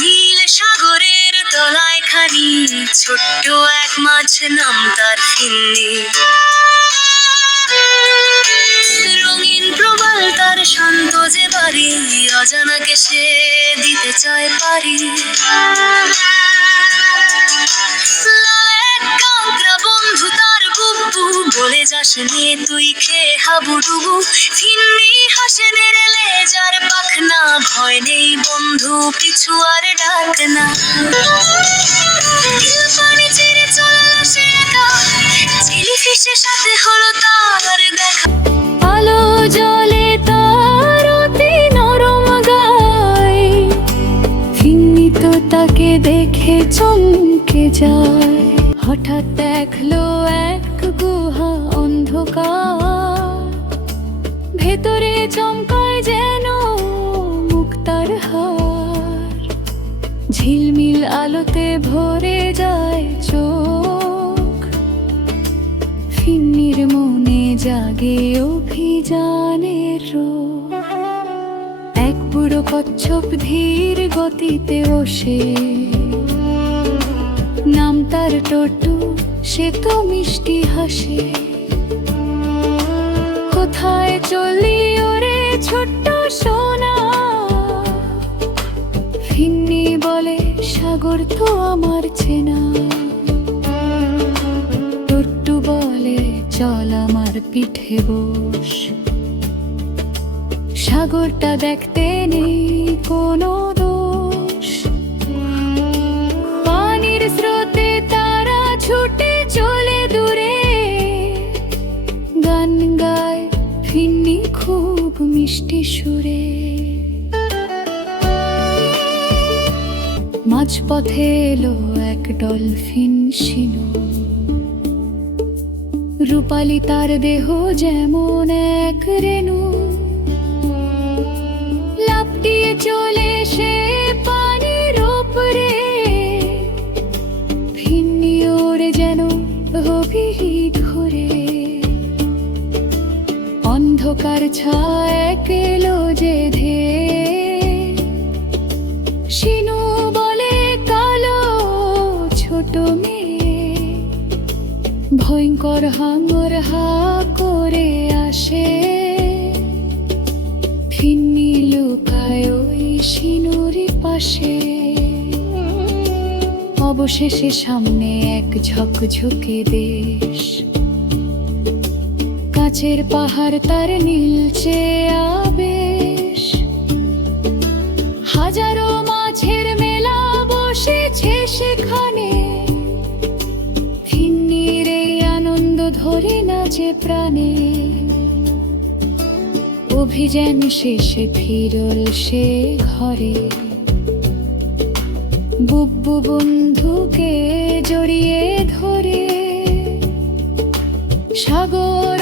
নীল সাগরের তলায় খানি ছোট্ট এক মাছ, নাম তার ফিন্নি। রঙিন প্রবাল তার শান্ত যে বাড়ি, অজানাকে সে দিতে চায় পারি। লালের কাঁকড়া বন্ধু তার বুব্বু, বলে যাস নে তুই খেয়ে হাবুডুবু। ফিন্নি হাসে নেড়ে যার পাখনা, ভয় নেই বন্ধু পিছু আর ডাক না। পানি ছেড়ে চলল সে একা, জেলিফিশের সাথে হলো তার দেখা। আলো জলে তার অতি নরম গায়, ফিন্নি তো তাকে দেখে চমকে যায়। হঠাৎ দেখলো এক গুহা অন্ধকার, ভেতরে চমকায় যেন মুক্তার হার। ঝিলমিল আলোতে ভরে যায় চোখ, ফিন্নির মনে জাগে অভিযানের রোগ। এক বুড়ো কচ্ছপ ধীর গতিতে বসে, নাম তার টটু, সে তো মিষ্টি হাসে। কোথায় চলি ওরে ছোট্ট সোনা, ফিন্নি বলে সাগর তো আমার চেনা। টট্টু বলে চল আমার পিঠে বস, সাগরটা দেখতে নেই কোনো দোষ। পানির স্রোতে তারা ছুটে চলে দূরে, গান গায় ফিন্নি খুব মিষ্টি সুরে। মাঝপথে এলো এক ডলফিন শিনু, রূপালী তার দেহ যেমন এক রেণু। লাফটিয়ে চলে সে পানির ওপরে, ফিন্নি ওরে যেন অভিহিত ধরে। অন্ধকার ছায় এলো যে ধেয়ে, শিনু বলে কালো ছোট মেয়ে। ভয়ঙ্কর হাঙর হা করে আসে, ফিন্নি লুকায় ওই শিনুরি পাশে। অবশেষে সামনে এক ঝকঝকে দেশ, কাছের পাহাড় তার নীলচে আবেশ। হাজারো মাছের মেলা বসেছে সেখানে, ফিন্নির এই আনন্দ ধরে নাচে প্রাণে। অভিযান শেষে ফিরল সে ঘরে, বুব্বু বন্ধুকে জড়িয়ে ধরে। সাগর